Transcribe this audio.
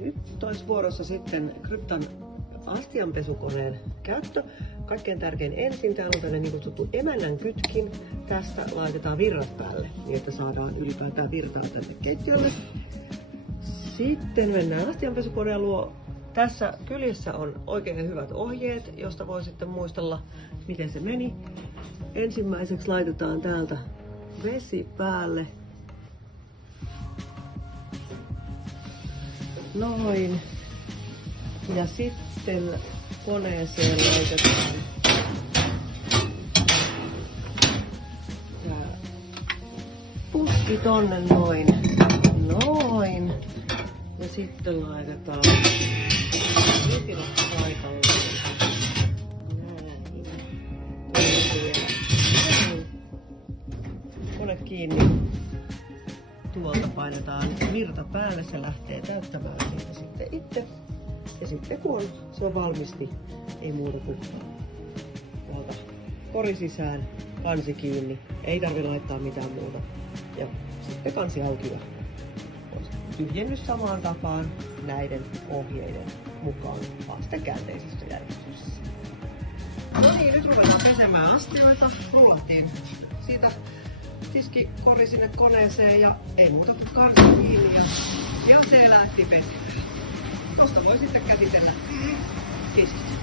Nyt olisi vuorossa sitten Kryptan astianpesukoneen käyttö. Kaikkein tärkein ensin, täällä on tällainen niin kutsuttu emännän kytkin. Tästä laitetaan virrat päälle, niin että saadaan ylipäätään virtaa tänne keittiölle. Sitten mennään astianpesukoneen luo. Tässä kyljessä on oikein hyvät ohjeet, josta voi sitten muistella, miten se meni. Ensimmäiseksi laitetaan täältä vesi päälle. Noin. Ja sitten koneeseen laitetaan tää putki tonne noin. Noin. Ja sitten laitetaan vitilat paikalle. Näin. Näin. Kone kiinni. Tuolta painetaan virta päälle, se lähtee täyttämään siitä sitten itse. Ja sitten kun se on valmis, niin ei muuta kuin tuolta kori sisään, kansi kiinni. Ei tarvi laittaa mitään muuta. Ja sitten kansi auki ja tyhjennys samaan tapaan näiden ohjeiden mukaan vastakäänteisessä järjestyksessä. No niin, nyt ruvetaan pesemään astioita. Rullattiin siitä tiskikori sinne koneeseen ja ei muuta kuin kansi kiinni ja se lähti pesemään. Tuosta voi sitten käsitellä tiskit.